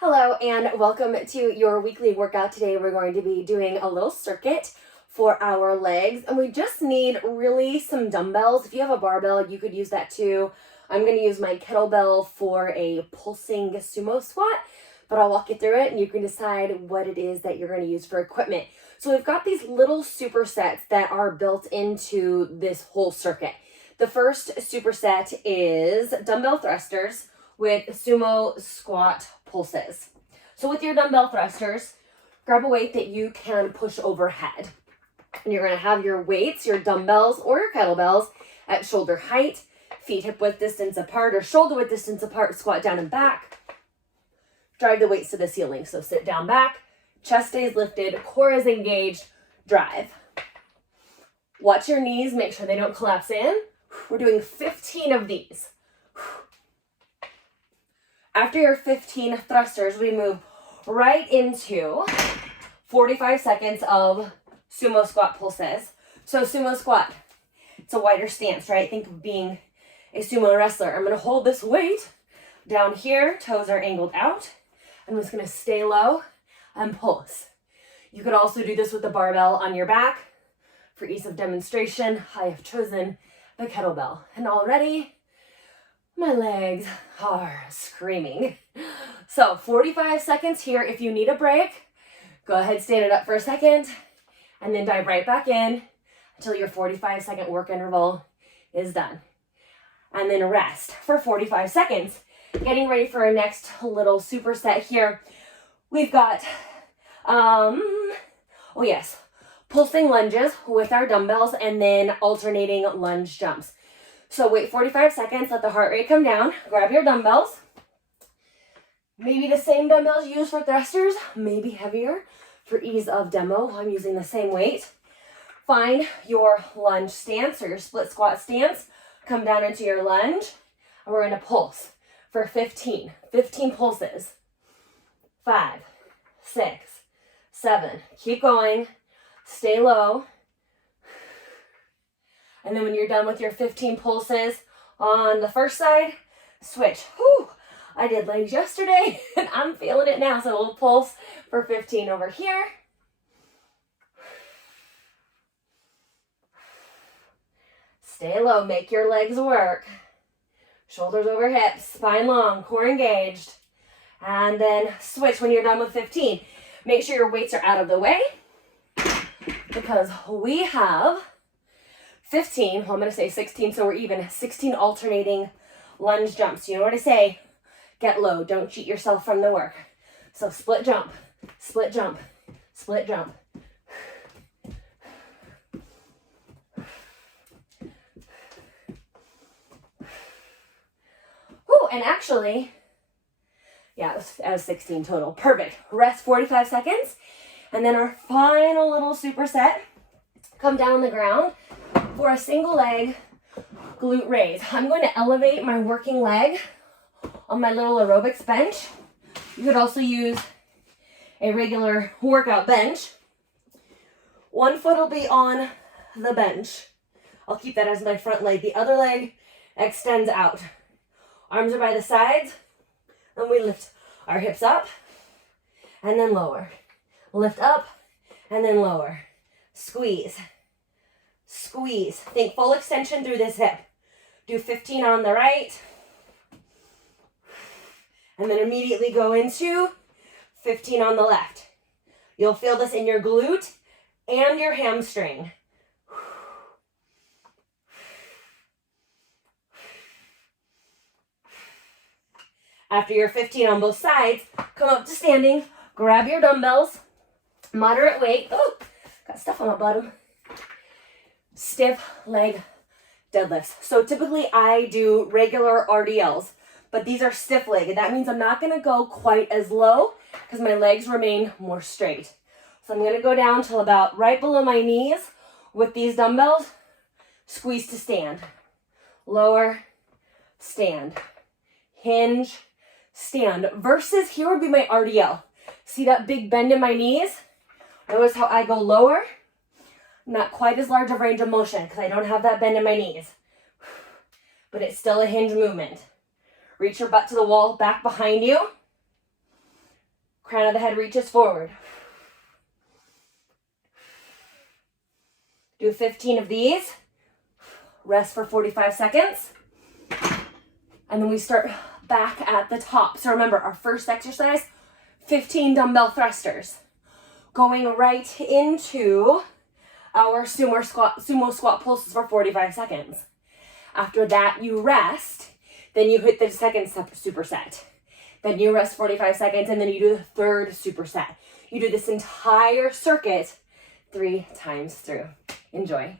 Hello and welcome to your weekly workout. Today we're going to be doing a little circuit for our legs, and we just need really some dumbbells. If you have a barbell, you could use that too. I'm going to use my kettlebell for a pulsing sumo squat, but I'll walk you through it and you can decide what it is that you're going to use for equipment. So we've got these little supersets that are built into this whole circuit. The first superset is dumbbell thrusters with sumo squat pulses. So with your dumbbell thrusters, grab a weight that you can push overhead. And you're going to have your weights, your dumbbells or your kettlebells at shoulder height, feet hip width distance apart or shoulder width distance apart, squat down and back. Drive the weights to the ceiling. So sit down back, chest stays lifted, core is engaged, drive. Watch your knees, make sure they don't collapse in. We're doing 15 of these. After your 15 thrusters, we move right into 45 seconds of sumo squat pulses. So sumo squat, it's a wider stance, right? Think of being a sumo wrestler. I'm going to hold this weight down here. Toes are angled out. I'm just going to stay low and pulse. You could also do this with the barbell on your back. For ease of demonstration, I have chosen the kettlebell. And already, my legs are screaming. So 45 seconds here. If you need a break, go ahead, stand it up for a second, and then dive right back in until your 45-second work interval is done. And then rest for 45 seconds. Getting ready for our next little superset here. We've got, pulsing lunges with our dumbbells and then alternating lunge jumps. So wait 45 seconds, let the heart rate come down, grab your dumbbells. Maybe the same dumbbells you use for thrusters, maybe heavier. For ease of demo, I'm using the same weight. Find your lunge stance or your split squat stance. Come down into your lunge, and we're going to pulse for 15 pulses. 5, 6, 7, keep going, stay low. And then when you're done with your 15 pulses on the first side, switch. Whew, I did legs yesterday and I'm feeling it now. So we'll pulse for 15 over here. Stay low, make your legs work. Shoulders over hips, spine long, core engaged. And then switch when you're done with 15. Make sure your weights are out of the way because we have 15, well, I'm going to say 16, so we're even. 16 alternating lunge jumps. You know what I say? Get low. Don't cheat yourself from the work. So split jump, split jump, split jump. Ooh, and actually, yeah, it was 16 total. Perfect. Rest 45 seconds. And then our final little superset. Come down on the ground for a single leg glute raise. I'm going to elevate my working leg on my little aerobics bench. You could also use a regular workout bench. One foot will be on the bench. I'll keep that as my front leg. The other leg extends out. Arms are by the sides, and we lift our hips up and then lower. Lift up and then lower. Squeeze. Squeeze. Think full extension through this hip. Do 15 on the right. And then immediately go into 15 on the left. You'll feel this in your glute and your hamstring. After your 15 on both sides, come up to standing, grab your dumbbells, moderate weight. Oh, got stuff on my bottom. Stiff leg deadlifts. So typically I do regular RDLs, but these are stiff leg. And that means I'm not going to go quite as low because my legs remain more straight. So I'm going to go down till about right below my knees with these dumbbells. Squeeze to stand. Lower, stand. Hinge, stand. Versus here would be my RDL. See that big bend in my knees? Notice how I go lower. Not quite as large of range of motion because I don't have that bend in my knees. But it's still a hinge movement. Reach your butt to the wall back behind you. Crown of the head reaches forward. Do 15 of these. Rest for 45 seconds. And then we start back at the top. So remember, our first exercise, 15 dumbbell thrusters. Going right into our sumo squat pulses for 45 seconds. After that, you rest. Then you hit the second superset. Then you rest 45 seconds, and then you do the third superset. You do this entire circuit 3 times through. Enjoy.